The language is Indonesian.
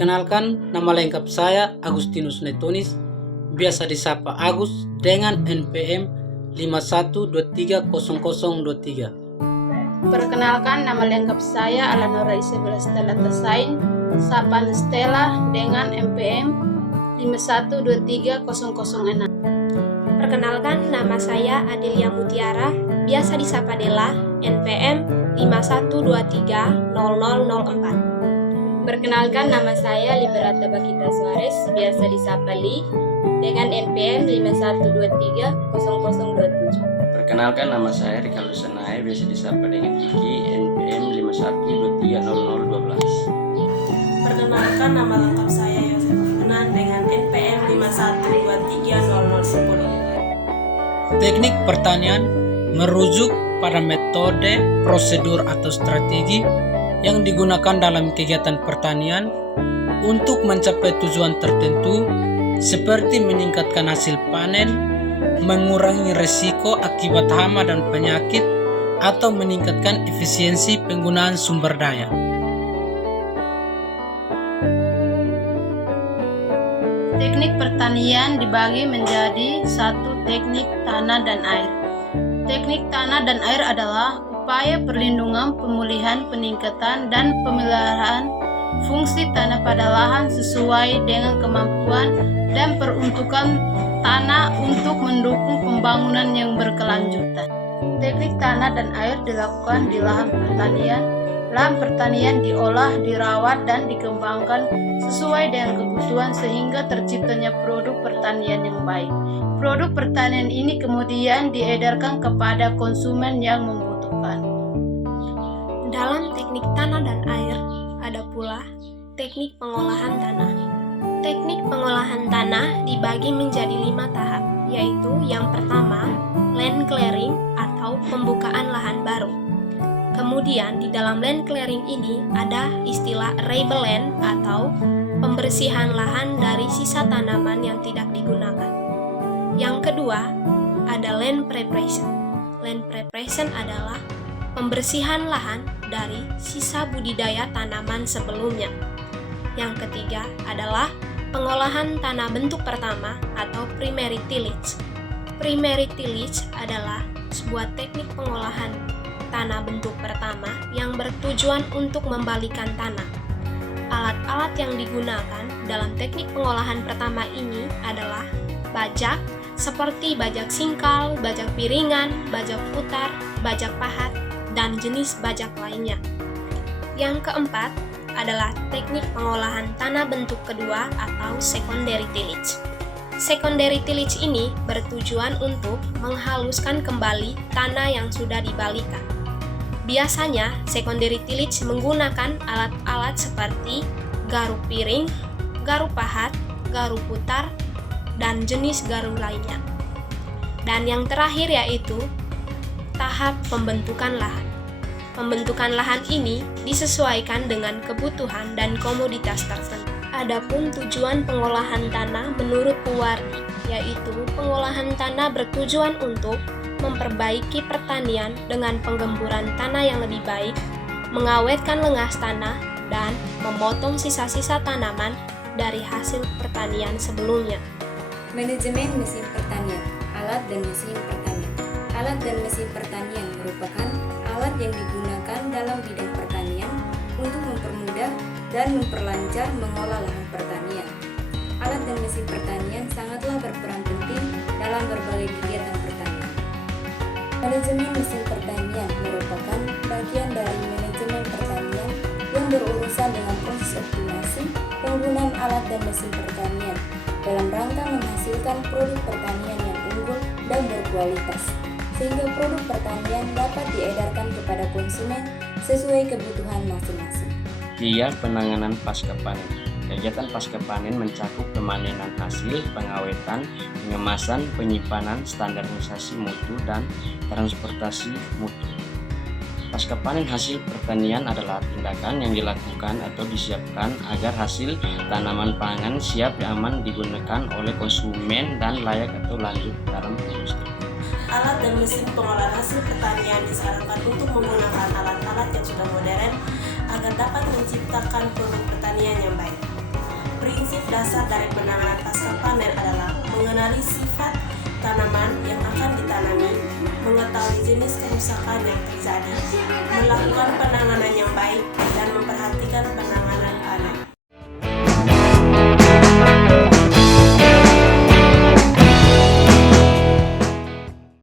Perkenalkan, nama lengkap saya Agustinus Netonis, biasa disapa Agus dengan NPM 51230023. Perkenalkan, nama lengkap saya Alanora Isabella Stella Tasain, Sapan Stella dengan NPM 51230006. Perkenalkan, nama saya Adelia Mutiara, biasa disapa Dela, NPM 51230004. Perkenalkan, nama saya Liberata Bakita Suarez, biasa disapa Li, dengan NPM 51230027. Perkenalkan, nama saya Rika Lusenai, biasa disapa dengan Iki, NPM 51230012. Perkenalkan, nama lengkap saya Yosef Funan dengan NPM 51230010. Teknik pertanian merujuk pada metode, prosedur atau strategi yang digunakan dalam kegiatan pertanian untuk mencapai tujuan tertentu seperti meningkatkan hasil panen, mengurangi risiko akibat hama dan penyakit, atau meningkatkan efisiensi penggunaan sumber daya. Teknik pertanian dibagi menjadi satu teknik tanah dan air. Teknik tanah dan air adalah upaya perlindungan, pemulihan, peningkatan, dan pemeliharaan fungsi tanah pada lahan sesuai dengan kemampuan dan peruntukan tanah untuk mendukung pembangunan yang berkelanjutan. Teknik tanah dan air dilakukan di lahan pertanian. Lahan pertanian diolah, dirawat, dan dikembangkan sesuai dengan kebutuhan sehingga terciptanya produk pertanian yang baik. Produk pertanian ini kemudian diedarkan kepada konsumen yang membutuhkan. Dalam teknik tanah dan air, ada pula teknik pengolahan tanah. Teknik pengolahan tanah dibagi menjadi 5 tahap, yaitu yang pertama, land clearing atau pembukaan lahan baru. Kemudian di dalam land clearing ini ada istilah arable land atau pembersihan lahan dari sisa tanaman yang tidak digunakan. Yang kedua, ada land preparation. Land preparation adalah pembersihan lahan dari sisa budidaya tanaman sebelumnya. Yang ketiga adalah pengolahan tanah bentuk pertama atau primary tillage. Primary tillage adalah sebuah teknik pengolahan tanah bentuk pertama yang bertujuan untuk membalikan tanah. Alat-alat yang digunakan dalam teknik pengolahan pertama ini adalah bajak, seperti bajak singkal, bajak piringan, bajak putar, bajak pahat, dan jenis bajak lainnya. Yang keempat adalah teknik pengolahan tanah bentuk kedua atau secondary tillage. Secondary tillage ini bertujuan untuk menghaluskan kembali tanah yang sudah dibalikan. Biasanya, secondary tillage menggunakan alat-alat seperti garu piring, garu pahat, garu putar, dan jenis garu lainnya. Dan yang terakhir yaitu tahap pembentukan lahan. Pembentukan lahan ini disesuaikan dengan kebutuhan dan komoditas tertentu. Adapun tujuan pengolahan tanah menurut Puwardi, yaitu pengolahan tanah bertujuan untuk memperbaiki pertanian dengan penggemburan tanah yang lebih baik, mengawetkan lengas tanah, dan memotong sisa-sisa tanaman dari hasil pertanian sebelumnya. Manajemen mesin pertanian, alat dan mesin pertanian. Alat dan mesin pertanian merupakan alat yang digunakan dalam bidang pertanian untuk mempermudah dan memperlancar mengolah lahan pertanian. Alat dan mesin pertanian sangatlah berperan penting dalam berbagai kegiatan pertanian. Manajemen mesin pertanian merupakan bagian dari manajemen pertanian yang berurusan dengan proses optimasi penggunaan alat dan mesin pertanian dalam rangka menghasilkan produk pertanian yang unggul dan berkualitas, sehingga produk pertanian dapat diedarkan kepada konsumen sesuai kebutuhan masing-masing. Dia penanganan pasca panen. Kegiatan pasca panen mencakup pemanenan hasil, pengawetan, pengemasan, penyimpanan, standarisasi mutu, dan transportasi mutu. Pasca panen hasil pertanian adalah tindakan yang dilakukan atau disiapkan agar hasil tanaman pangan siap aman digunakan oleh konsumen dan layak atau lanjut dalam industri. Alat dan mesin pengolahan hasil pertanian disarankan untuk menggunakan alat-alat yang sudah modern agar dapat menciptakan produk pertanian yang baik. dasar dari penanganan pasca panen adalah mengenali sifat tanaman yang akan ditanami, mengetahui jenis kerusakan yang terjadi, melakukan penanganannya